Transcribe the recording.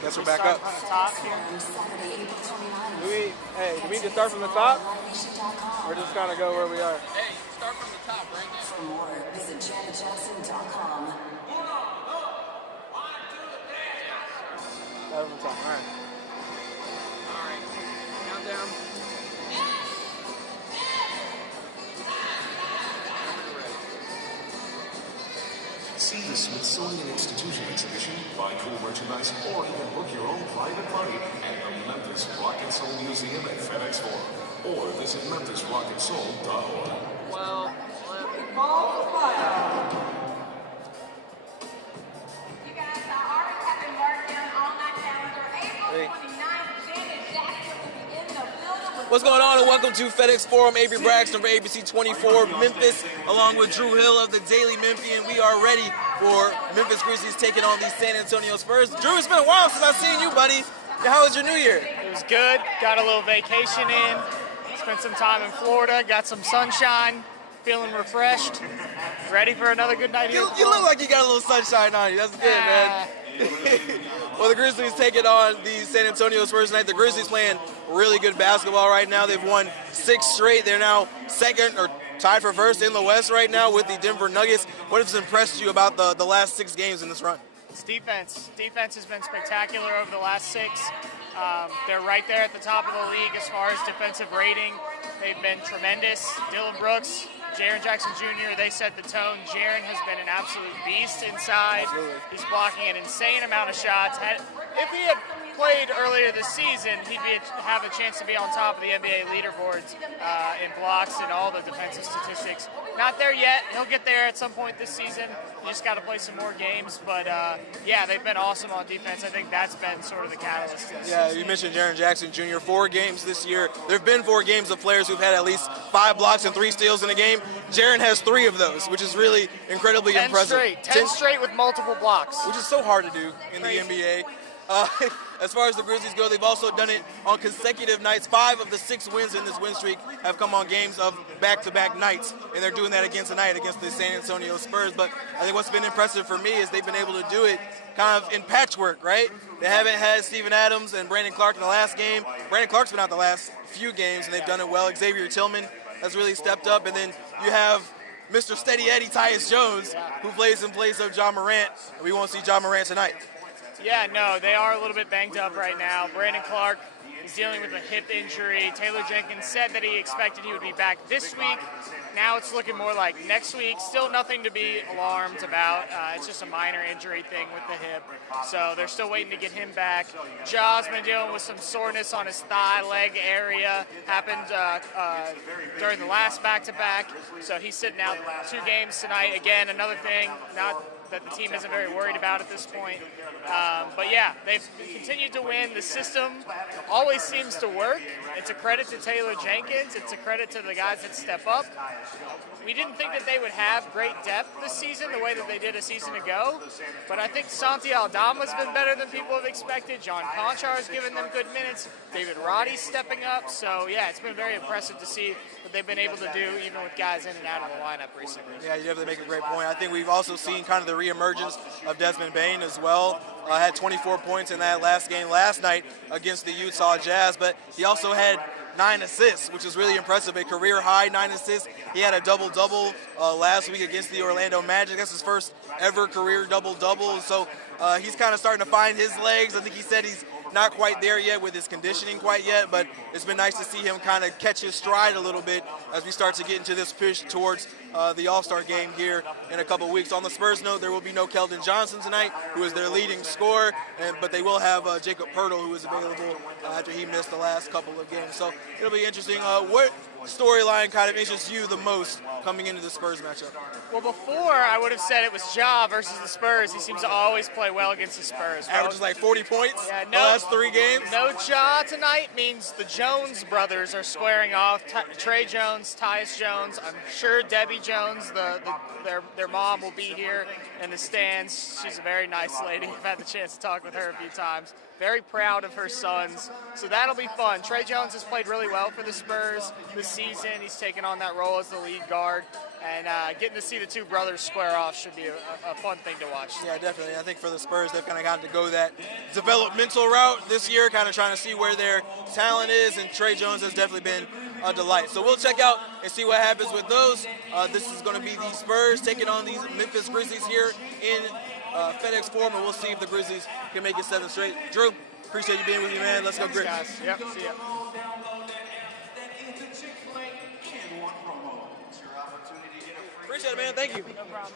Guess we're back up. On the top here. Do we need to start from the top? Or just kind of go where we are? Hey, start from the top, right now. For more, visit janetjackson.com. Start from the top. All right. All right. Countdown. See the Smithsonian Institution exhibition, buy cool merchandise, or even book your own private party at the Memphis Rock and Soul Museum at FedEx Forum, or visit memphisrockandsoul.org. Well, You guys, our artists have been marked down on my calendar. April 29th, Janet Jackson will be in the building with what's going on, and welcome to FedEx Forum. Avery Braxton for ABC 24 Memphis, along with Drew Hill of the Daily Memphian. We are ready for Memphis Grizzlies taking on the San Antonio Spurs. Drew, it's been a while since I've seen you, buddy. How was your New Year? It was good. Got a little vacation in. Spent some time in Florida. Got some sunshine. Feeling refreshed. Ready for another good night here. You look like you got a little sunshine on you. That's good, man. Well, the Grizzlies taking on the San Antonio Spurs tonight. The Grizzlies playing really good basketball right now. They've won 6 straight. They're now second or tied for first in the West right now with the Denver Nuggets. What has impressed you about the last 6 games in this run? It's defense. Defense has been spectacular over the last 6. They're right there at the top of the league as far as defensive rating. They've been tremendous. Dylan Brooks, Jaren Jackson Jr., they set the tone. Jaren has been an absolute beast inside. Absolutely. He's blocking an insane amount of shots. If he had played earlier this season, he'd have a chance to be on top of the NBA leaderboards in blocks and all the defensive statistics. Not there yet. He'll get there at some point this season. You just got to play some more games. But, yeah, they've been awesome on defense. I think that's been sort of the catalyst. Yeah, you mentioned Jaren Jackson Jr. 4 games this year. There have been 4 games of players who've had at least 5 blocks and 3 steals in a game. Jaren has 3 of those, which is really incredibly 10 impressive. straight. 10 straight with multiple blocks. Which is so hard to do in the NBA. As far as the Grizzlies go, they've also done it on consecutive nights. 5 of the 6 wins in this win streak have come on games of back-to-back nights, and they're doing that again tonight against the San Antonio Spurs. But I think what's been impressive for me is they've been able to do it kind of in patchwork, right? They haven't had Steven Adams and Brandon Clark in the last game. Brandon Clark's been out the last few games, and they've done it well. Xavier Tillman has really stepped up, and then you have Mr. Steady Eddie Tyus Jones, who plays in place of John Morant. We won't see John Morant tonight. Yeah, no, they are a little bit banged up right now. Brandon Clark is dealing with a hip injury. Taylor Jenkins said that he expected he would be back this week. Now it's looking more like next week. Still nothing to be alarmed about. It's just a minor injury thing with the hip. So they're still waiting to get him back. Ja's been dealing with some soreness on his thigh, leg area. Happened during the last back-to-back. So he's sitting out 2 games tonight. Again, another thing, not that the team isn't very worried about at this point. But yeah, they've continued to win. The system always seems to work. It's a credit to Taylor Jenkins. It's a credit to the guys that step up. We didn't think that they would have great depth this season the way that they did a season ago, but I think Santi Aldama's been better than people have expected. John Conchar given them good minutes. David Roddy's stepping up. So yeah, it's been very impressive to see what they've been able to do even with guys in and out of the lineup recently. Yeah, you definitely make a great point. I think we've also seen kind of the reemergence of Desmond Bane as well. Had 24 points in that last game last night against the Utah Jazz, but he also had 9 assists, which is really impressive. A career-high 9 assists. He had a double-double last week against the Orlando Magic. That's his first ever career double-double. So he's kind of starting to find his legs. I think he said he's not quite there yet with his conditioning quite yet, but it's been nice to see him kind of catch his stride a little bit as we start to get into this push towards the All-Star game here in a couple weeks. On the Spurs note, there will be no Keldon Johnson tonight, who is their leading scorer, but they will have Jacob Poeltl, who is available after he missed the last couple of games. So it'll be interesting. What storyline kind of interests you the most coming into the Spurs matchup? Well, before I would have said it was Ja versus the Spurs. He seems to always play well against the Spurs. Averages like 40 points Yeah, the last 3 games. No Ja tonight means the Jones brothers are squaring off. Trey Jones, Tyus Jones. I'm sure Debbie Jones, their mom, will be here in the stands. She's a very nice lady. I've had the chance to talk with her a few times. Very proud of her sons. So that'll be fun. Trey Jones has played really well for the Spurs this season. He's taken on that role as the lead guard. And getting to see the two brothers square off should be a fun thing to watch. Yeah, definitely. I think for the Spurs, they've kind of gotten to go that developmental route this year, kind of trying to see where their talent is, and Trey Jones has definitely been a delight. So we'll check out and see what happens with those. This is going to be the Spurs taking on these Memphis Grizzlies here in FedEx Forum, and we'll see if the Grizzlies can make it 7 straight. Drew, appreciate you being with me, man. Let's go, Grizz. Guys. Yep, see ya. Appreciate it, man. Thank you. No problem.